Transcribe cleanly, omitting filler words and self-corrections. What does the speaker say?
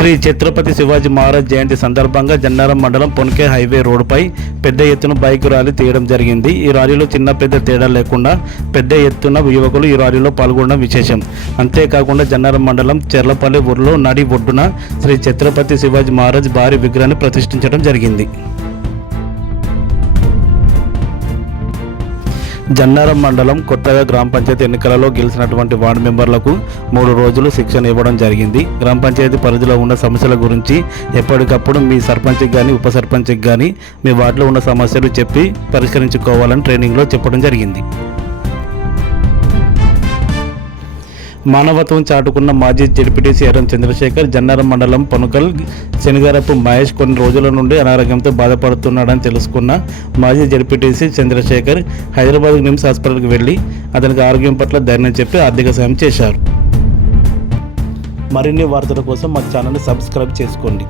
శ్రీ ఛత్రపతి శివాజీ మహారాజ్ జయంతి సందర్భంగా జన్నారం మండలం పొన్కే హైవే రోడ్డుపై పెద్ద ఎత్తున బైక్ ర్యాలీ తీయడం జరిగింది. ఈ ర్యాలీలో చిన్న పెద్ద తేడా లేకుండా పెద్ద ఎత్తున యువకులు ఈ ర్యాలీలో పాల్గొనడం విశేషం. అంతేకాకుండా జన్నారం మండలం చెర్లపల్లి ఊరిలో నడి ఒడ్డున శ్రీ ఛత్రపతి శివాజీ మహారాజ్ భారీ విగ్రహాన్ని ప్రతిష్ఠించడం జరిగింది. జన్నారం మండలం కొత్తగా గ్రామ పంచాయతీ ఎన్నికలలో గెలిచినటువంటి వార్డు మెంబర్లకు 3 రోజులు శిక్షణ ఇవ్వడం జరిగింది. గ్రామ పంచాయతీ పరిధిలో ఉన్న సమస్యల గురించి ఎప్పటికప్పుడు మీ సర్పంచ్కి కానీ ఉప సర్పంచ్కి కానీ మీ వార్డులో ఉన్న సమస్యలు చెప్పి పరిష్కరించుకోవాలని ట్రైనింగ్లో చెప్పడం జరిగింది. మానవత్వం చాటుకున్న మాజీ జెడ్పీటీసీ ఎర్రం చంద్రశేఖర్ జన్నారం మండలం పనుకల్ శనిగారపు మహేష్ కొన్ని రోజుల నుండి అనారోగ్యంతో బాధపడుతున్నాడని తెలుసుకున్న మాజీ జెడ్పీటీసీ చంద్రశేఖర్ హైదరాబాద్ నిమ్స్ హాస్పిటల్కి వెళ్లి అతనికి ఆరోగ్యం పట్ల ధైర్యం చెప్పి ఆర్థిక సాయం చేశారు. మరిన్ని వార్తల కోసం మా ఛానల్ని సబ్స్క్రైబ్ చేసుకోండి.